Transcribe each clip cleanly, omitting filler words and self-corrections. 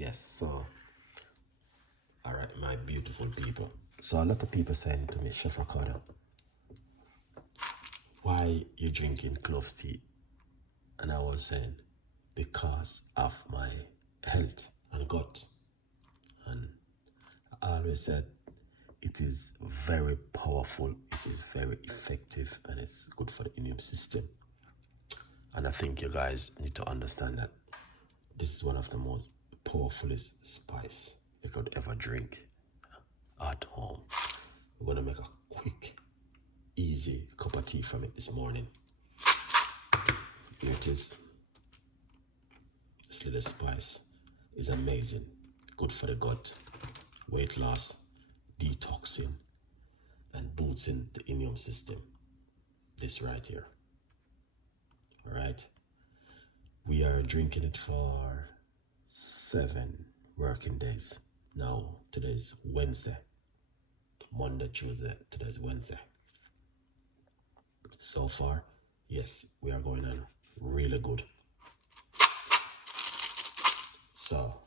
Yes, so, all right, my beautiful people. So a lot of people saying to me, Chef Ricardo, why you drinking clove tea? And I was saying, because of my health and gut. And I always said, it is very powerful, it is very effective, and it's good for the immune system. And I think you guys need to understand that this is one of the most powerfulest spice you could ever drink at home. We're gonna make a quick, easy cup of tea from it this morning. Here it is. This little spice is amazing. Good for the gut, weight loss, detoxing, and boosting the immune system. This right here. Alright? We are drinking it for 7 working days. Now, today's Wednesday. Monday, Tuesday, today's Wednesday. So far, yes, we are going on really good. So,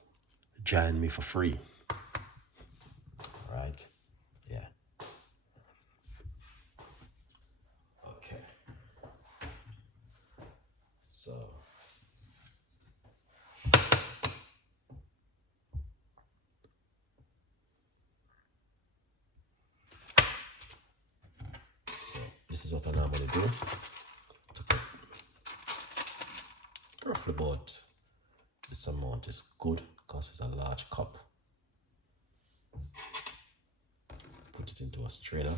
join me for free. Alright? Yeah. Okay. So, this is what I normally do. To put roughly about this amount is good because it's a large cup. Put it into a strainer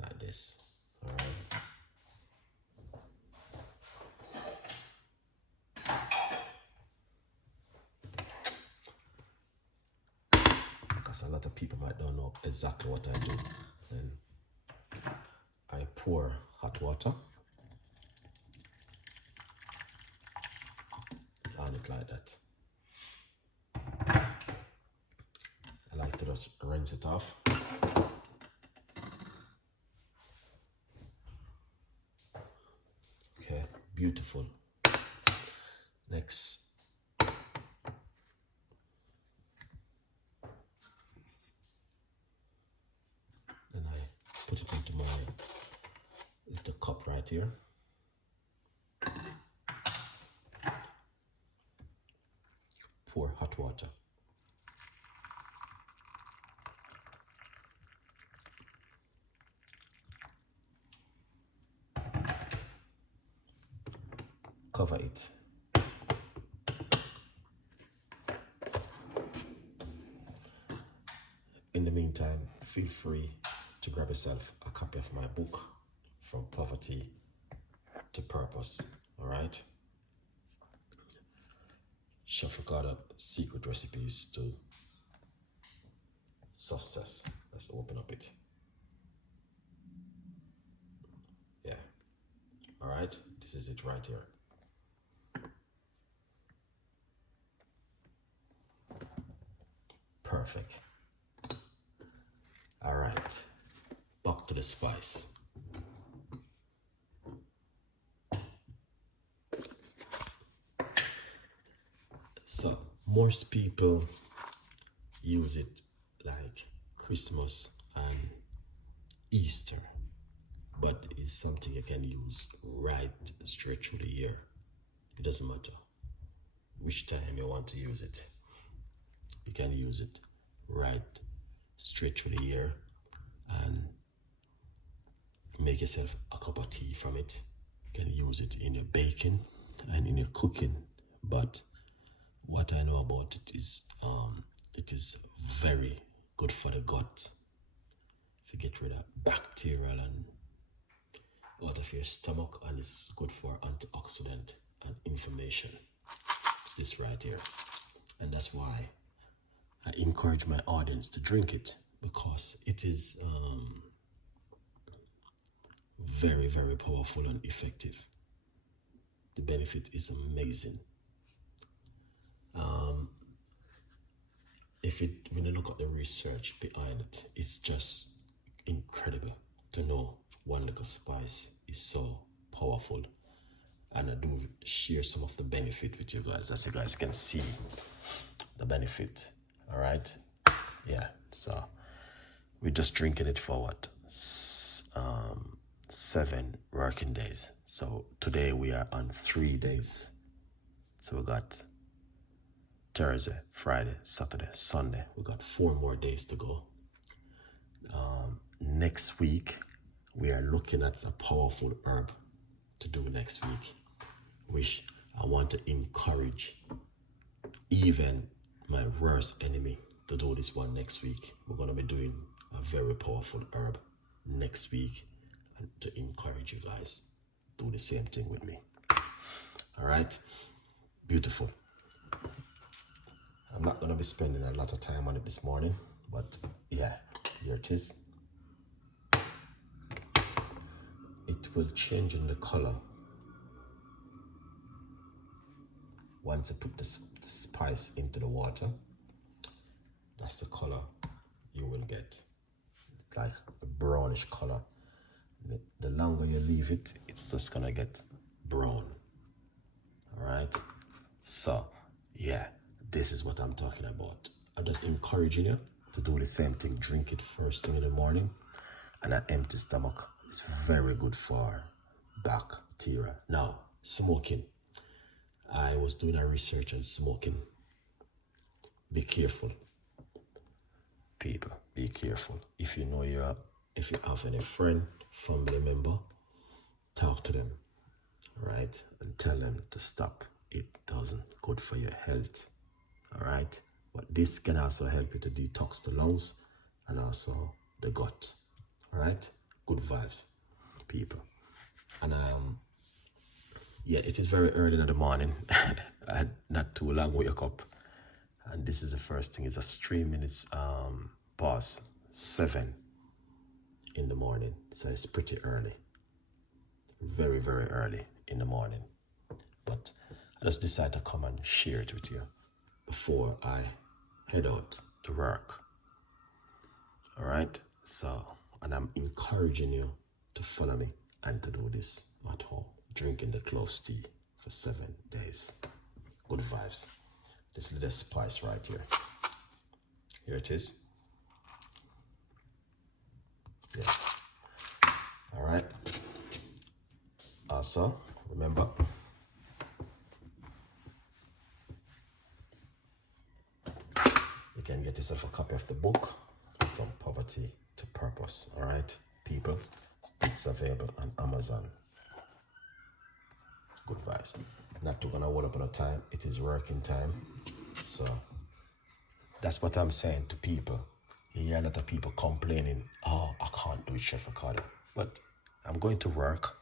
like this. Alright. Because a lot of people might don't know exactly what I do. Then I pour hot water on it like that. I like to just rinse it off. Okay, beautiful. Next, then I put it into my little cup right here. Pour hot water. Cover it. In the meantime, feel free to grab yourself a copy of my book, From Poverty to Purpose. Alright? Chef Ricardo, Secret Recipes to Success. Let's open up it. Yeah. Alright? This is it right here. Perfect. Alright. Back to the spice. So, most people use it like Christmas and Easter, but it's something you can use right straight through the year. It doesn't matter which time you want to use it. You can use it right straight through the year and make yourself a cup of tea from it. You can use it in your baking and in your cooking, but what I know about it is very good for the gut. If you get rid of bacterial and out of your stomach, and it's good for antioxidant and inflammation. This right here. And that's why I encourage my audience to drink it, because it is very, very powerful and effective. The benefit is amazing. When you look at the research behind it, it's just incredible to know one little spice is so powerful and I do share some of the benefit with you guys, as you guys can see the benefit. All right, yeah. So we're just drinking it for what, 7 working days. So today we are on 3 days. So we got Thursday, Friday, Saturday, Sunday. We got 4 more days to go. Next week we are looking at a powerful herb to do next week, which I want to encourage even my worst enemy to do this one next week. We're going to be doing a very powerful herb next week, and to encourage you guys, do the same thing with me. All right, beautiful. I'm not going to be spending a lot of time on it this morning, but yeah, here it is. It will change in the color once you put the spice into the water. That's the color you will get, like a brownish color. The longer you leave it, it's just gonna get brown. All right, so yeah, this is what I'm talking about. I'm just encouraging you to do the same thing. Drink it first thing in the morning, and an empty stomach is very good for bacteria. Now, smoking. I was doing a research on smoking. Be careful, people. Be careful. If you have any friend, family member, talk to them, right, and tell them to stop. It doesn't good for your health, all right. But this can also help you to detox the lungs and also the gut, all right. Good vibes, people. And yeah, it is very early in the morning. I had not too long wake up, and this is the first thing. It's a 3 minutes past 7 in the morning, so it's pretty early, very, very early in the morning. But I just decided to come and share it with you before I head out to work. All right, so, and I'm encouraging you to follow me and to do this at home, drinking the clove tea for 7 days. Good vibes. This little spice right here. Here it is. Yeah. All right. Also, remember, you can get yourself a copy of the book, From Poverty to Purpose. All right, people. It's available on Amazon. Good vibes. Not too gonna hold up on a time. It is working time. So that's what I'm saying to people. You hear a lot of people complaining, oh, I can't do it, Chef Ricardo. But I'm going to work.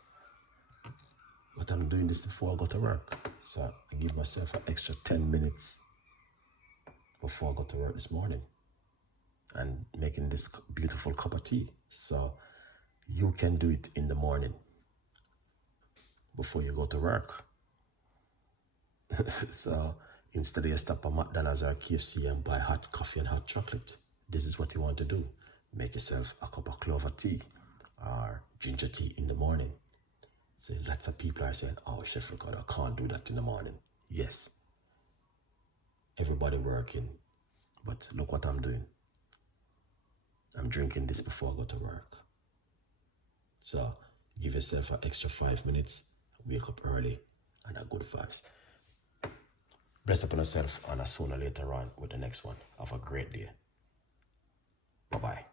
But I'm doing this before I go to work. So I give myself an extra 10 minutes before I go to work this morning and making this beautiful cup of tea. So you can do it in the morning before you go to work. So instead of you stop at McDonald's or KFC and buy hot coffee and hot chocolate, this is what you want to do. Make yourself a cup of clover tea or ginger tea in the morning. So lots of people are saying, oh, Chef Ricardo, I can't do that in the morning. Yes, everybody working, but look what I'm doing. I'm drinking this before I go to work. So give yourself an extra 5 minutes, wake up early, and a good vibes. Bless up on yourself, and I'll see you later on with the next one. Have a great day. Bye-bye.